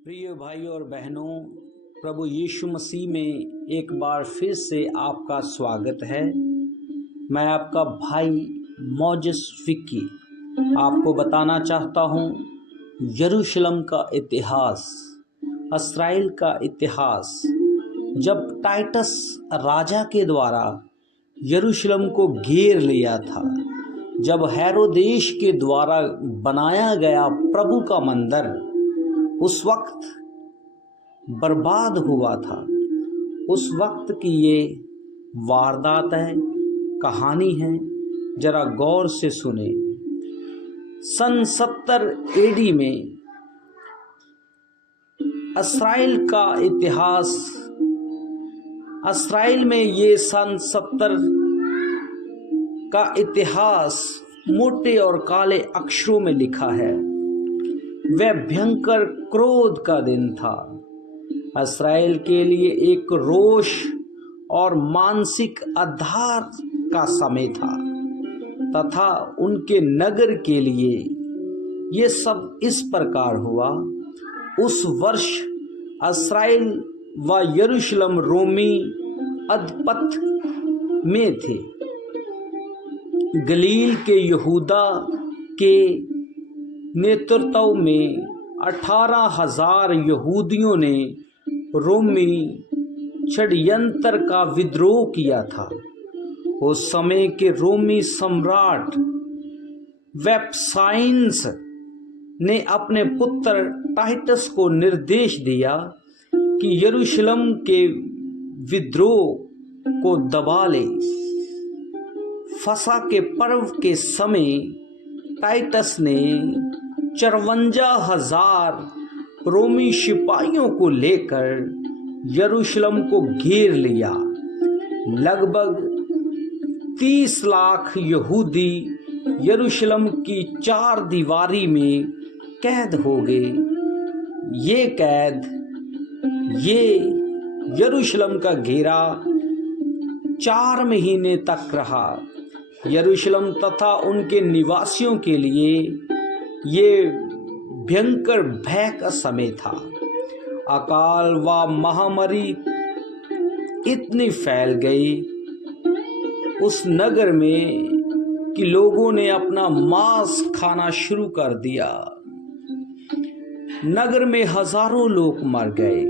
प्रिय भाई और बहनों, प्रभु यीशु मसीह में एक बार फिर से आपका स्वागत है। मैं आपका भाई मोजेस विक्की आपको बताना चाहता हूँ यरूशलेम का इतिहास, इस्राएल का इतिहास। जब टाइटस राजा के द्वारा यरूशलेम को घेर लिया था, जब हेरोदेश के द्वारा बनाया गया प्रभु का मंदिर उस वक्त बर्बाद हुआ था, उस वक्त की ये वारदात है, कहानी है। जरा गौर से सुने। सन 70 एडी में इस्राएल का इतिहास, इस्राएल में ये सन 70 का इतिहास मोटे और काले अक्षरों में लिखा है। वह भयंकर क्रोध का दिन था। इस्राएल के लिए एक रोष और मानसिक आधार का समय था तथा उनके नगर के लिए ये सब इस प्रकार हुआ। उस वर्ष इस्राएल व यरूशलेम रोमी अधिपत्य में थे। गलील के यहूदा के नेतृत्व में 18,000 यहूदियों ने रोमी षड्यंत्र का विद्रोह किया था। उस समय के रोमी सम्राट वेस्पासियस ने अपने पुत्र टाइटस को निर्देश दिया कि यरूशलेम के विद्रोह को दबा ले। फसह के पर्व के समय टाइटस ने 54,000 रोमी सिपाहियों को लेकर यरूशलेम को घेर लिया। लगभग 30 लाख यहूदी यरूशलेम की 4 दीवारी में कैद हो गए। ये यरूशलेम का घेरा 4 महीने तक रहा। यरूशलेम तथा उनके निवासियों के लिए ये भयंकर भय का समय था। अकाल व महामारी इतनी फैल गई उस नगर में कि लोगों ने अपना मांस खाना शुरू कर दिया। नगर में हजारों लोग मर गए।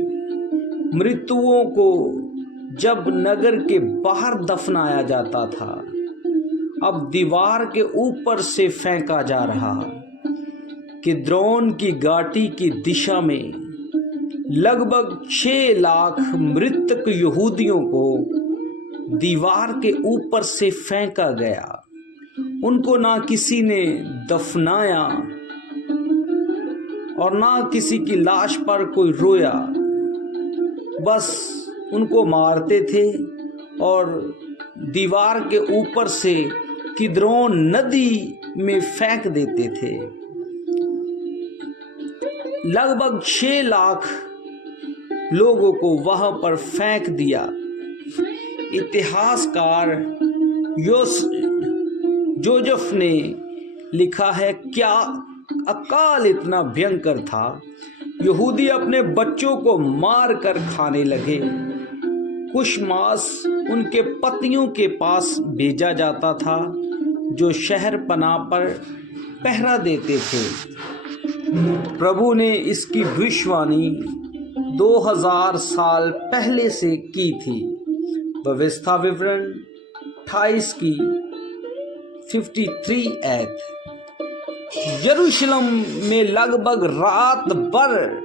मृतुओं को जब नगर के बाहर दफनाया जाता था, अब दीवार के ऊपर से फेंका जा रहा। किद्रोन की घाटी की दिशा में लगभग 6 लाख मृतक यहूदियों को दीवार के ऊपर से फेंका गया। उनको ना किसी ने दफनाया और ना किसी की लाश पर कोई रोया। बस उनको मारते थे और दीवार के ऊपर से किद्रोन नदी में फेंक देते थे। लगभग 6 लाख लोगों को वहां पर फेंक दिया। इतिहासकार जोसेफ ने लिखा है, क्या अकाल इतना भयंकर था, यहूदी अपने बच्चों को मार कर खाने लगे। कुछ मांस उनके पतियों के पास भेजा जाता था जो शहर पनाह पर पहरा देते थे। प्रभु ने इसकी भविष्यवाणी 2000 साल पहले से की थी। व्यवस्था विवरण 28 की 53 ऐत। यरूशलेम में लगभग रात भर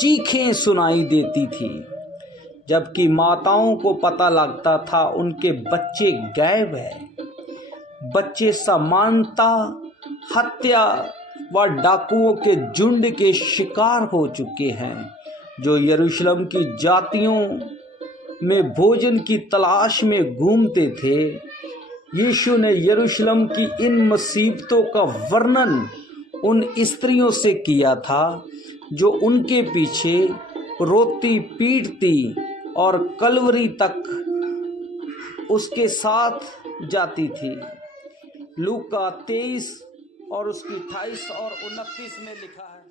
चीखें सुनाई देती थी, जबकि माताओं को पता लगता था उनके बच्चे गायब हैं। बच्चे समानता हत्या व डाकुओं के झुंड के शिकार हो चुके हैं, जो यरूशलेम की जातियों में भोजन की तलाश में घूमते थे। यीशु ने यरूशलेम की इन मुसीबतों का वर्णन उन स्त्रियों से किया था जो उनके पीछे रोती पीटती और कलवरी तक उसके साथ जाती थी। लूका 23 और उसकी 28 और 29 में लिखा है।